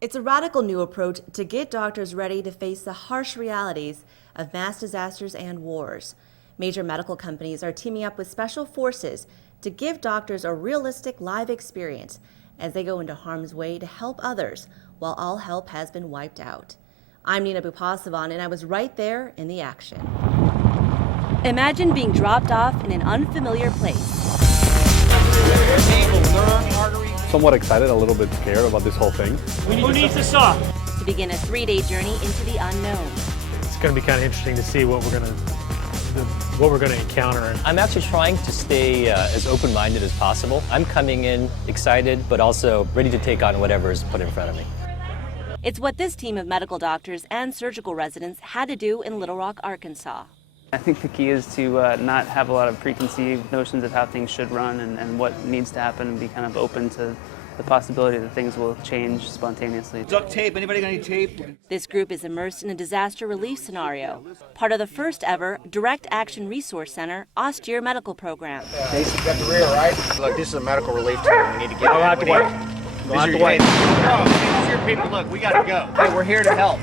It's a radical new approach to get doctors ready to face the harsh realities of mass disasters and wars. Major medical companies are teaming up with special forces to give doctors a realistic live experience as they go into harm's way to help others while all help has been wiped out. I'm Nina Bupasavan, and I was right there in the action. Imagine being dropped off in an unfamiliar place. Somewhat excited, a little bit scared about this whole thing. Who needs a saw? To begin a 3-day journey into the unknown. It's going to be kind of interesting to see what we're going to encounter. I'm actually trying to stay as open-minded as possible. I'm coming in excited, but also ready to take on whatever is put in front of me. It's what this team of medical doctors and surgical residents had to do in Little Rock, Arkansas. I think the key is to not have a lot of preconceived notions of how things should run and what needs to happen, and be kind of open to the possibility that things will change spontaneously. Duct tape, anybody got any tape? This group is immersed in a disaster relief scenario, part of the first ever Direct Action Resource Center austere medical program. Jason, you got the rear, right? Look, this is a medical relief team. We need to get out the way. Out the way. These are your people. Look, we got to go. Hey, we're here to help.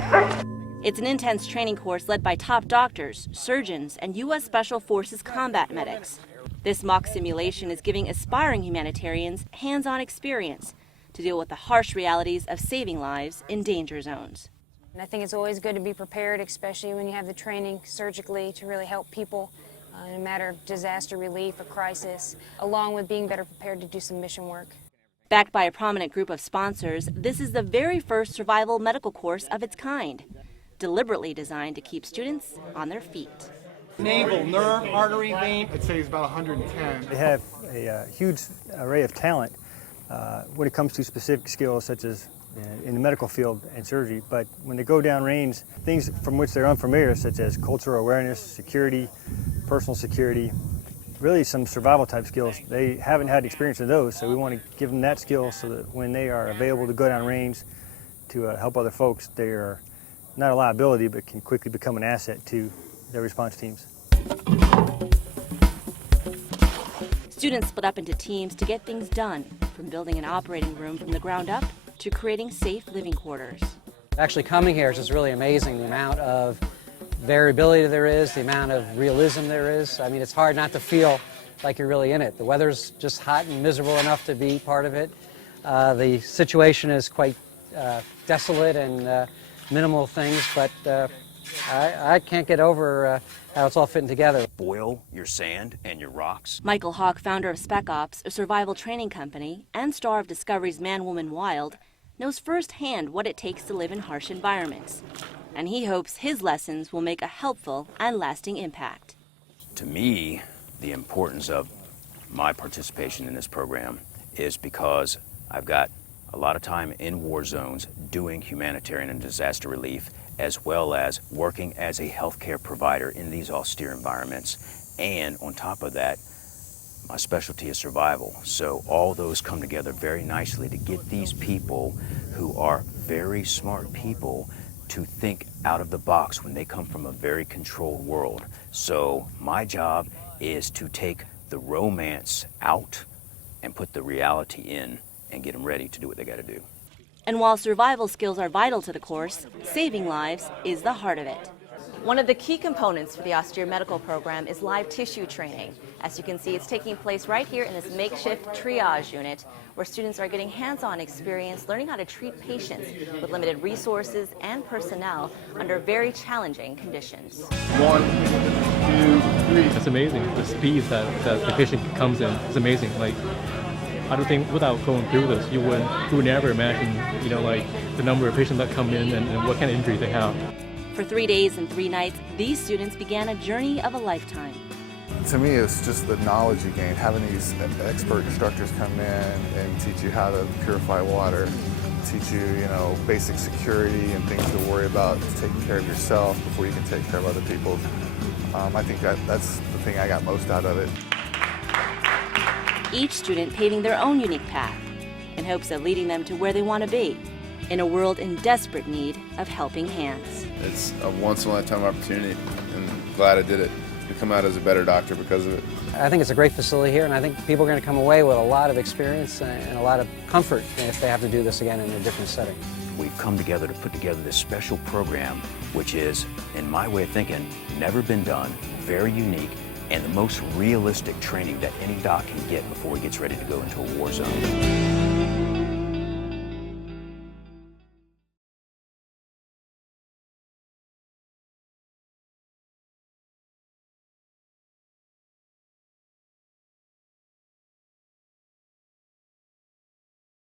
It's an intense training course led by top doctors, surgeons, and U.S. Special Forces combat medics. This mock simulation is giving aspiring humanitarians hands-on experience to deal with the harsh realities of saving lives in danger zones. And I think it's always good to be prepared, especially when you have the training surgically to really help people in a matter of disaster relief or crisis, along with being better prepared to do some mission work. Backed by a prominent group of sponsors, this is the very first survival medical course of its kind, deliberately designed to keep students on their feet. Naval, nerve, artery, vein. I'd say it's about 110. They have a huge array of talent when it comes to specific skills such as in the medical field and surgery, but when they go downrange, things from which they're unfamiliar such as cultural awareness, security, personal security, really some survival type skills. They haven't had experience in those, so we want to give them that skill so that when they are available to go downrange to help other folks, they are not a liability, but can quickly become an asset to their response teams. Students split up into teams to get things done, from building an operating room from the ground up to creating safe living quarters. Actually coming here is just really amazing, the amount of variability there is, the amount of realism there is. I mean, it's hard not to feel like you're really in it. The weather's just hot and miserable enough to be part of it. The situation is quite desolate and minimal things, but I can't get over how it's all fitting together. Boil your sand and your rocks. Mykel, Hawke, founder of Spec Ops, a survival training company, and star of Discovery's Man, Woman, Wild, knows firsthand what it takes to live in harsh environments. And he hopes his lessons will make a helpful and lasting impact. To me, the importance of my participation in this program is because I've got a lot of time in war zones doing humanitarian and disaster relief, as well as working as a healthcare provider in these austere environments. And on top of that, my specialty is survival. So all those come together very nicely to get these people who are very smart people to think out of the box when they come from a very controlled world. So my job is to take the romance out and put the reality in and get them ready to do what they got to do. And while survival skills are vital to the course, saving lives is the heart of it. One of the key components for the austere medical program is live tissue training. As you can see, it's taking place right here in this makeshift triage unit, where students are getting hands-on experience learning how to treat patients with limited resources and personnel under very challenging conditions. 1, 2, 3. It's amazing. The speed that the patient comes in is amazing. Like, I don't think without going through this, you would never imagine, like the number of patients that come in and what kind of injuries they have. For 3 days and 3 nights, these students began a journey of a lifetime. To me, it's just the knowledge you gain, having these expert instructors come in and teach you how to purify water, teach you, basic security and things to worry about, taking care of yourself before you can take care of other people. I think that's the thing I got most out of it. Each student paving their own unique path in hopes of leading them to where they want to be, in a world in desperate need of helping hands. It's a once-in-a-lifetime opportunity, and glad I did it. You come out as a better doctor because of it. I think it's a great facility here, and I think people are going to come away with a lot of experience and a lot of comfort if they have to do this again in a different setting. We've come together to put together this special program, which is, in my way of thinking, never been done, very unique, and the most realistic training that any doc can get before he gets ready to go into a war zone.